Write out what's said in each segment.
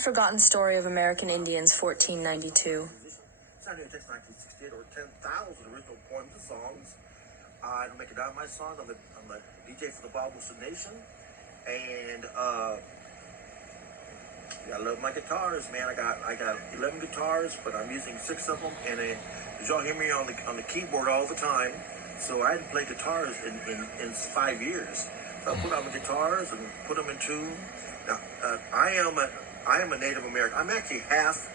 Forgotten Story of American Indians, 1492. It's not even just 1968 or 10,000 original poems and songs. I don't make a dime my song. I'm the DJ for the Bob Wilson Nation, and I love my guitars, man. I got 11 guitars, but I'm using 6 of them, and y'all hear me on the keyboard all the time. So I hadn't played guitars in 5 years. So I put on the guitars and put them in tune. Now I am a Native American. I'm actually half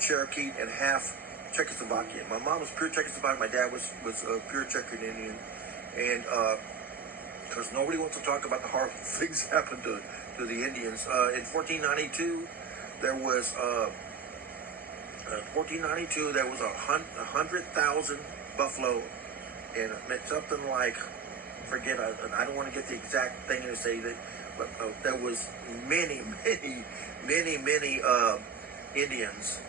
Cherokee and half Czechoslovakian. My mom was pure Czechoslovakian. My dad was pure Cherokee Indian. And because nobody wants to talk about the horrible things that happened to the Indians. In 1492, there was 100,000 buffalo, and it meant something like, I don't want to get the exact thing to say that, but there was many Indians.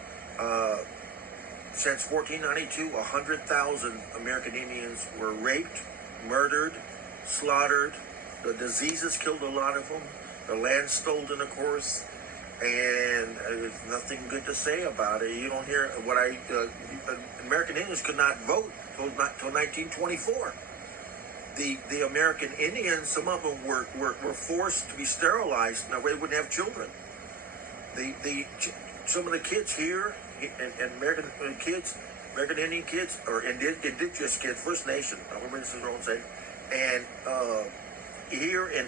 Since 1492, 100,000 American Indians were raped, murdered, slaughtered. The diseases killed a lot of them. The land stolen, of course, and there's nothing good to say about it. You don't hear what American Indians could not vote till 1924. The American Indians, some of them were forced to be sterilized. Now they wouldn't have children. Some of the kids here, and American Indian kids, or indigenous kids, First Nation, I remember this is their own saying, and here in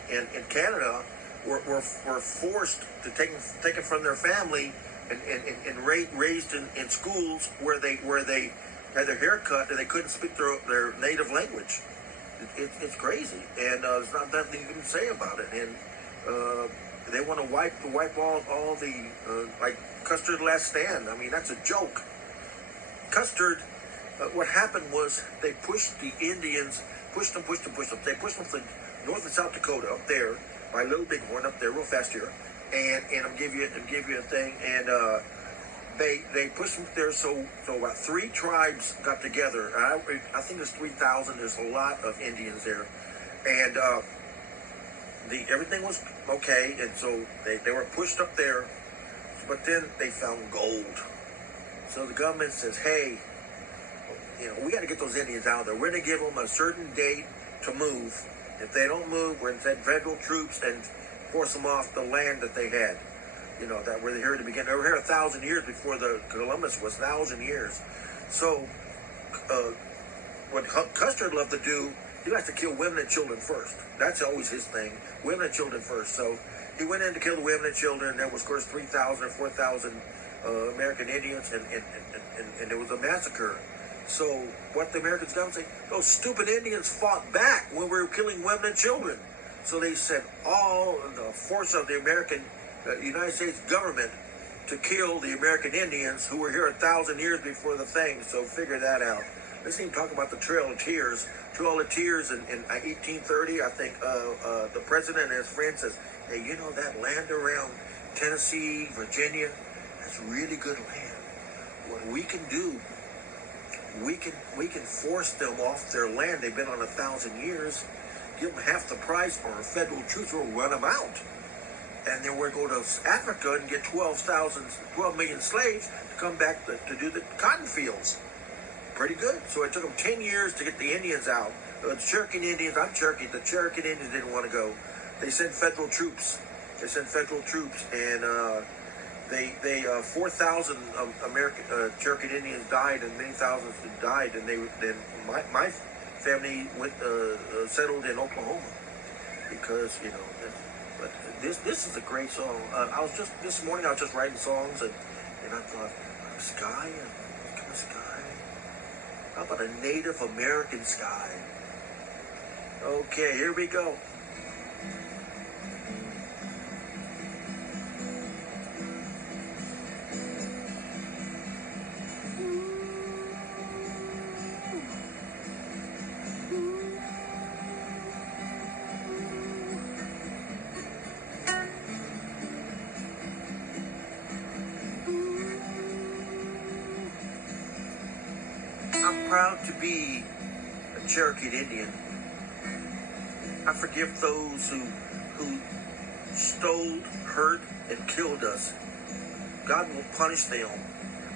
Canada were forced to take it from their family and raised in schools where they had their hair cut and they couldn't speak their native language. It's crazy, and there's not nothing you can say about it. And they want to wipe all the like Custer's Last Stand. I mean, that's a joke. Custer, what happened was they pushed the Indians, pushed them. They pushed them to North and South Dakota up there by Little Bighorn up there real fast here, and I'll give you a thing. And they pushed them there, so about 3 tribes got together. I think there's 3,000. There's a lot of Indians there, and everything was okay, and so they were pushed up there, but then they found gold. So the government says, hey, we got to get those Indians out there. We're going to give them a certain date to move. If they don't move, we're going to send federal troops and force them off the land that they had. That were here to begin. They were here 1,000 years before the Columbus was 1,000 years. So what Custer loved to do, he likes to kill women and children first. That's always his thing, women and children first. So he went in to kill the women and children. There was, of course, 3,000 or 4,000 American Indians, and there was a massacre. So what the Americans government say, those stupid Indians fought back when we were killing women and children. So they sent all the force of the United States government to kill the American Indians who were here 1,000 years before the thing. So figure that out. Let's even talk about the Trail of Tears. Trail of Tears in 1830, I think the president and his friend says, hey, that land around Tennessee, Virginia, that's really good land. What we can do, we can force them off their land. They've been on 1,000 years. Give them half the price, or federal troops will run them out. And then we're going to Africa and get 12 million slaves to come back to do the cotton fields. Pretty good. So it took them 10 years to get the Indians out. The Cherokee Indians, I'm Cherokee, the Cherokee Indians didn't want to go. They sent federal troops. And 4,000 American Cherokee Indians died, and many thousands died. And then my family went settled in Oklahoma because But this is a great song. This morning I was just writing songs, and I thought, sky, come on, sky. How about a Native American sky? Okay, here we go. I'm proud to be a Cherokee Indian. I forgive those who stole, hurt, and killed us. God will punish them.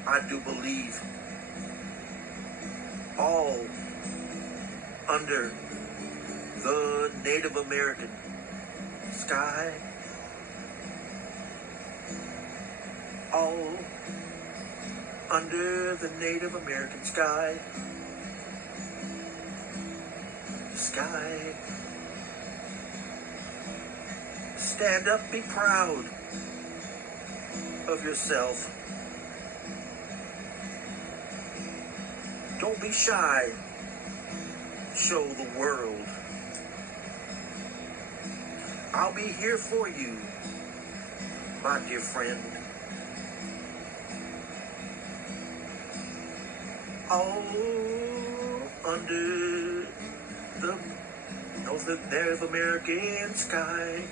I do believe. All under the Native American sky. All under the Native American sky. Sky. Stand up, be proud of yourself. Don't be shy. Show the world. I'll be here for you, my dear friend. All under the Native American sky.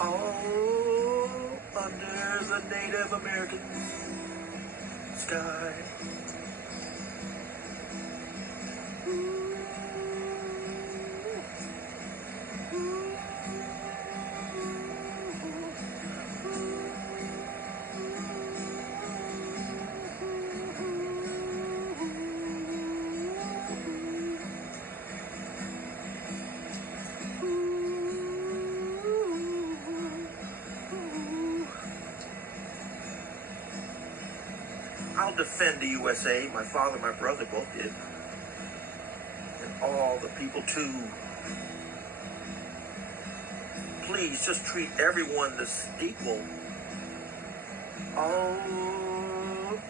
All under the Native American sky. I'll defend the USA. My father and my brother both did. And all the people too. Please just treat everyone as equal. All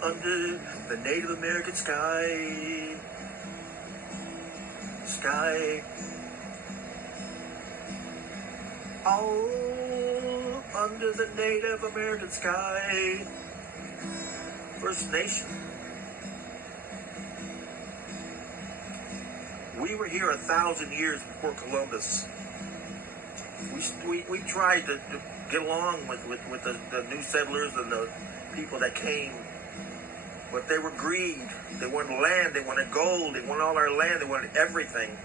under the Native American sky. Sky. All under the Native American sky. First Nation. We were here 1,000 years before Columbus. We tried to get along with the new settlers and the people that came, but they were greedy. They wanted land, they wanted gold, they wanted all our land, they wanted everything,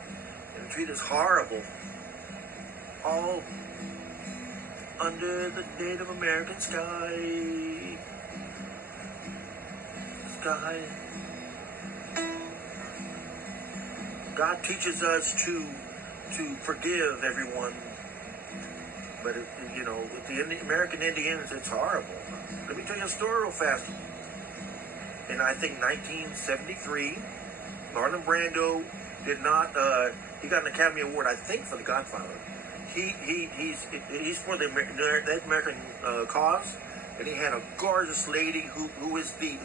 and treated us horrible. All under the Native American sky. Sky. God teaches us to forgive everyone, but with the American Indians, it's horrible. Let me tell you a story real fast. In I think 1973, Marlon Brando did not. He got an Academy Award, I think, for The Godfather. He's for the American cause. And he had a gorgeous lady who is the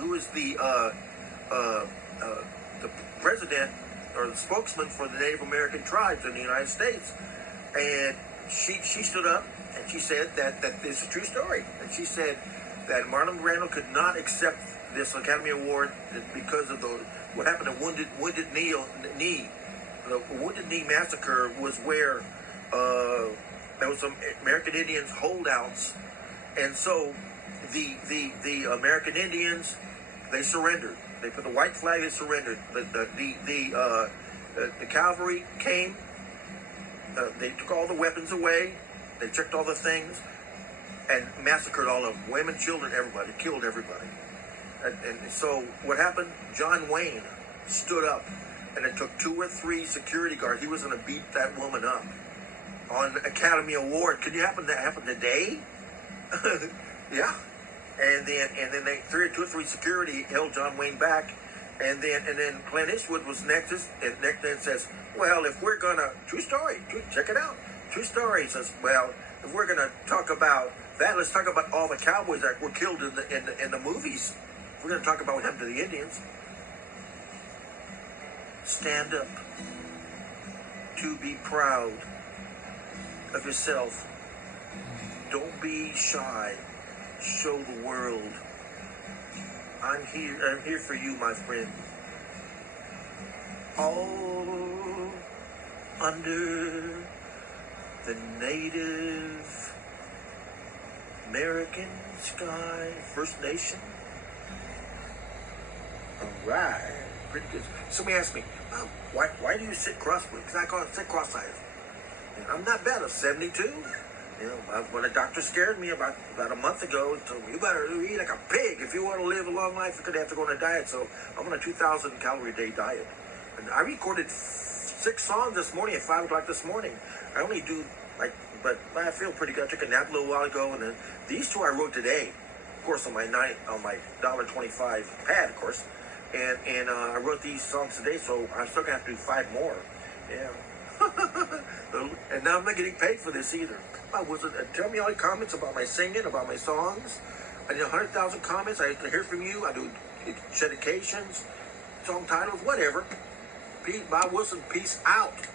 president or the spokesman for the Native American tribes in the United States. And she stood up and she said that this is a true story. And she said that Marlon Brando could not accept this Academy Award because of what happened at Wounded Knee. The Wounded Knee massacre was where there was some American Indians holdouts, and so the American Indians, they surrendered. They put the white flag. They surrendered. The cavalry came. They took all the weapons away. They checked all the things and massacred all of them. Women, children, everybody. Killed everybody. And so what happened? John Wayne stood up, and it took 2 or 3 security guards. He was going to beat that woman up on the Academy Award. Could that happen today? Yeah. And then they 2 or 3 security held John Wayne back, and then Clint Eastwood was next, and then says, well, if we're gonna true story, check it out, true story. Says, well, if we're gonna talk about that, let's talk about all the cowboys that were killed in the movies. If we're gonna talk about what happened to the Indians. Stand up to be proud of yourself. Don't be shy. Show the world. I'm here for you, my friend. All under the Native American sky. First Nation. All right. Pretty good. Somebody asked me, why do you sit crosswise? Because I sit cross-eyed. I'm not bad. I'm 72. When the doctor scared me about a month ago, he told me, you better eat like a pig if you want to live a long life. You're going to have to go on a diet. So I'm on a 2,000 calorie a day diet. And I recorded 6 songs this morning at 5 o'clock this morning. I only do but I feel pretty good. I took a nap a little while ago, and then these 2 I wrote today, of course, on my $1.25 pad, of course. And I wrote these songs today, so I'm still gonna have to do 5 more. Yeah. And now I'm not getting paid for this either. Tell me all the comments about my singing, about my songs. I need 100,000 comments. I hear from you. I do dedications, song titles, whatever. Bob Wilson, peace out.